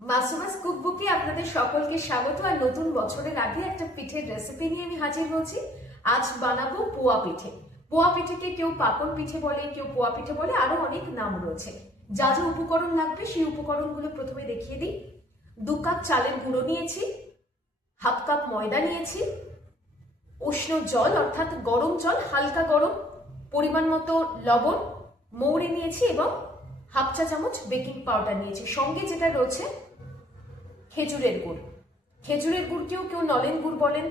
মাসুমাস কুকবুকে আপনাদের সকলকে স্বাগত আর নতুন বছরের আগে একটা পিঠের রেসিপি নিয়ে আমি হাজির হয়েছি। আজ বানাবো পোয়া পিঠে। পোয়া পিঠেকে কেউ পাকন পিঠে বলে, কেউ পোয়া পিঠে বলে, আরও অনেক নাম রয়েছে। যা যা উপকরণ লাগবে সেই উপকরণগুলো প্রথমে দেখিয়ে দিই। দু কাপ চালের গুঁড়ো নিয়েছি, হাফ কাপ ময়দা নিয়েছি, উষ্ণ জল, অর্থাৎ গরম জল, হালকা গরম, পরিমাণ মতো লবণ, মৌরি নিয়েছি এবং হাফ চা চামচ বেকিং পাউডার নিয়েছি। সঙ্গে যেটা রয়েছে, খেজুরের গুড়। খেজুরের গুড়কেও কেউ নলেন গুড় বলেন,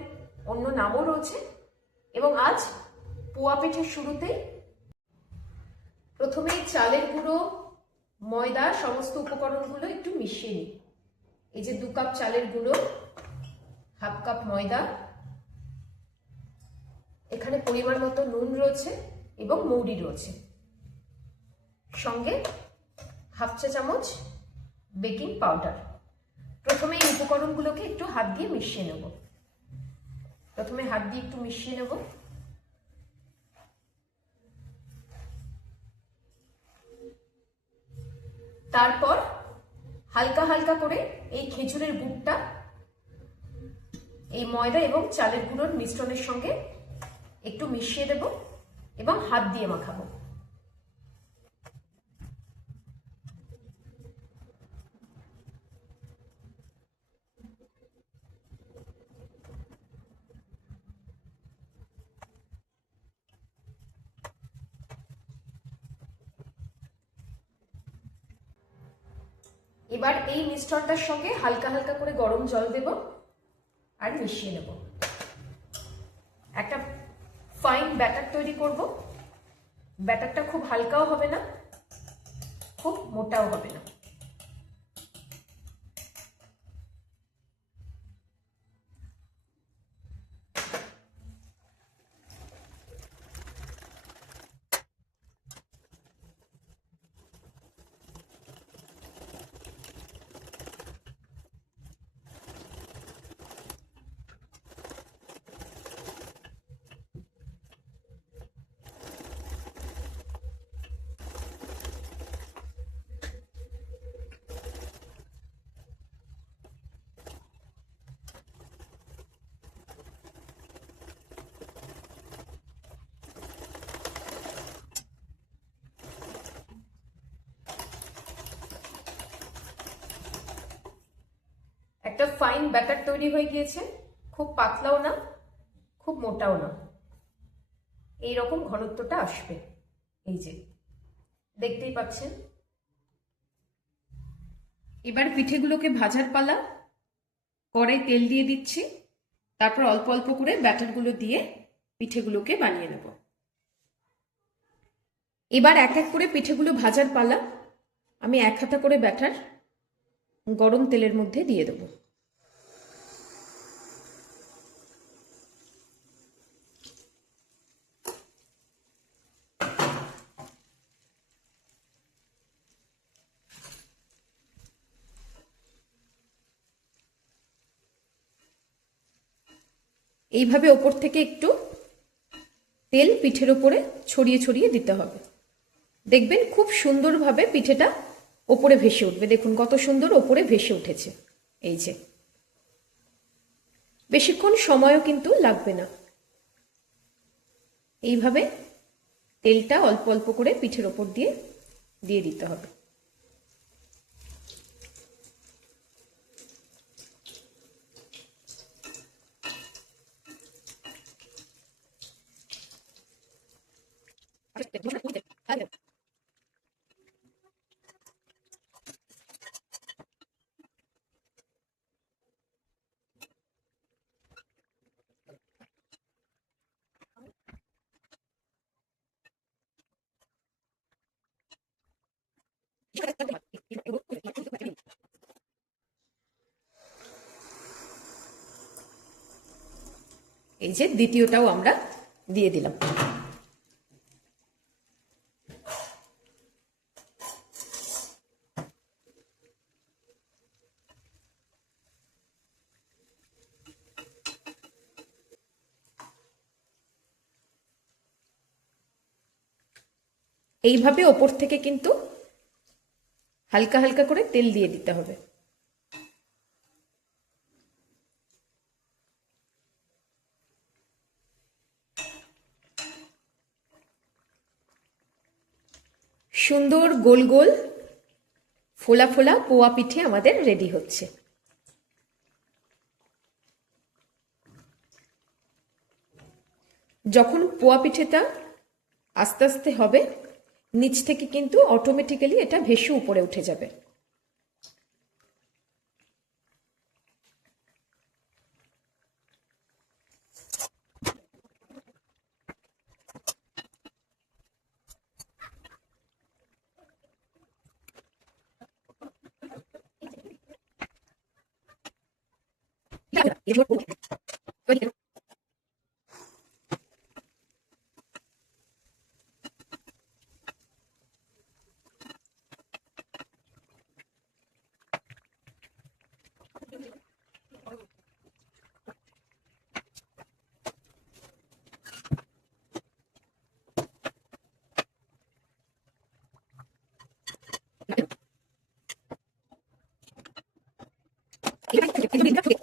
অন্য নামও রয়েছে। এবং আজ পোয়া পিঠের শুরুতেই প্রথমে চালের গুঁড়ো, ময়দা, সমস্ত উপকরণগুলো একটু মিশিয়ে নিই। এই যে দু কাপ চালের গুঁড়ো, হাফ কাপ ময়দা, এখানে পরিমাণ মতো নুন রয়েছে এবং মৌরি রয়েছে। সঙ্গে হাফ চা চামচ বেকিং পাউডার। প্রথমে এই উপকরণগুলোকে একটু হাত দিয়ে মিশিয়ে নেব। প্রথমে হাত দিয়ে একটু মিশিয়ে নেব। তারপর হালকা হালকা করে এই খেজুরের গুড়টা, এই ময়দা এবং চালের গুঁড়োর মিশ্রণের সঙ্গে একটু মিশিয়ে দেব এবং হাত দিয়ে মাখাবো। এবার এই মিশ্রণটার সঙ্গে হালকা হালকা করে গরম জল দেব আর মিশিয়ে নেব। একটা ফাইন ব্যাটার তৈরি করব। ব্যাটারটা খুব হালকাও হবে না, খুব মোটাও হবে না একটা ফাইন ব্যাটার তৈরি হয়ে গিয়েছে। খুব পাতলাও না, খুব মোটাও না। এই রকম ঘনত্বটা আসবে। এই যে, দেখতেই পাচ্ছেন। এবার পিঠেগুলোকে ভাজার পালা, কড়াই তেল দিয়ে দিচ্ছি। তারপর অল্প অল্প করে ব্যাটারগুলো দিয়ে পিঠেগুলোকে বানিয়ে নেব। এবার এক এক করে পিঠেগুলো ভাজার পালা, আমি এক হাতা করে ব্যাটার গরম তেলের মধ্যে দিয়ে দেব। এইভাবে ওপর থেকে একটু তেল পিঠের ওপরে ছড়িয়ে ছড়িয়ে দিতে হবে। দেখবেন খুব সুন্দরভাবে পিঠেটা ওপরে ভেসে উঠবে। দেখুন কত সুন্দর ওপরে ভেসে উঠেছে। এই যে। বেশিক্ষণ সময়ও কিন্তু লাগবে না। এইভাবে তেলটা অল্প অল্প করে পিঠের ওপর দিয়ে দিয়ে দিতে হবে। এই যে দ্বিতীয়টাও আমরা দিয়ে দিলাম। এইভাবে ওপর থেকে কিন্তু হালকা হালকা করে তেল দিয়ে দিতে হবে। সুন্দর গোল গোল ফোলা ফোলা পোয়া পিঠে আমাদের রেডি হচ্ছে। যখন পোয়া পিঠেটা আস্তে আস্তে হবে নিচ থেকে কিন্তু অটোমেটিক্যালি এটা ভেসে উপরে উঠে যাবে।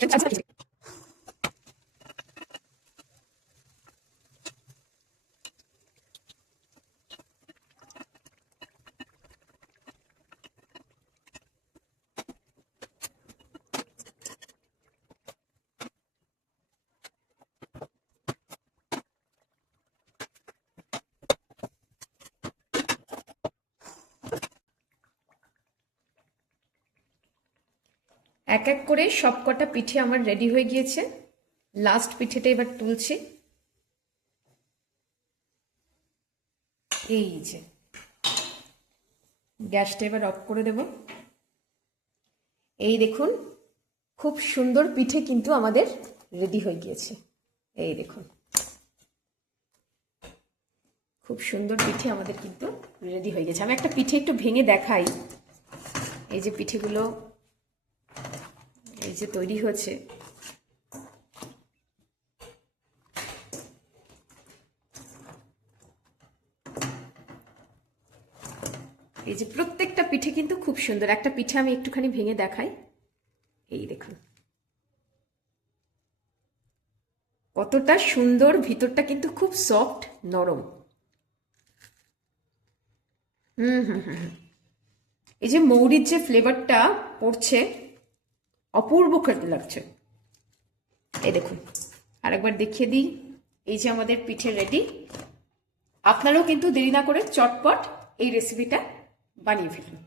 and এক এক করে সব কটা পিঠে আমার রেডি হয়ে গিয়েছে। লাস্ট পিঠেটা এবার তুলছি। এই যে। গ্যাসটা এবার অফ করে দেব। এই দেখুন, খুব সুন্দর পিঠে কিন্তু আমাদের রেডি হয়ে গিয়েছে। এই দেখুন। খুব সুন্দর পিঠে আমাদের কিন্তু রেডি হয়ে গেছে। আমি একটা পিঠে একটু ভেঙে দেখাই। এই যে পিঠেগুলো এই যে তৈরি হয়েছে এই যে প্রত্যেকটা পিঠে কিন্তু খুব সুন্দর। একটা পিঠে আমি একটুখানি ভেঙে দেখাই। এই দেখুন। কতটা সুন্দর, ভিতরটা কিন্তু খুব সফট নরম। হুম হুম হুম। এই যে মৌরির যে ফ্লেভারটা পড়ছে অপূর্ব খেতে লাগছে। এই দেখুন, আরেকবার দেখিয়ে দিই। এই যে আমাদের পিঠে রেডি আপনারাও কিন্তু দেরি না করে চটপট এই রেসিপিটা বানিয়ে ফেলুন।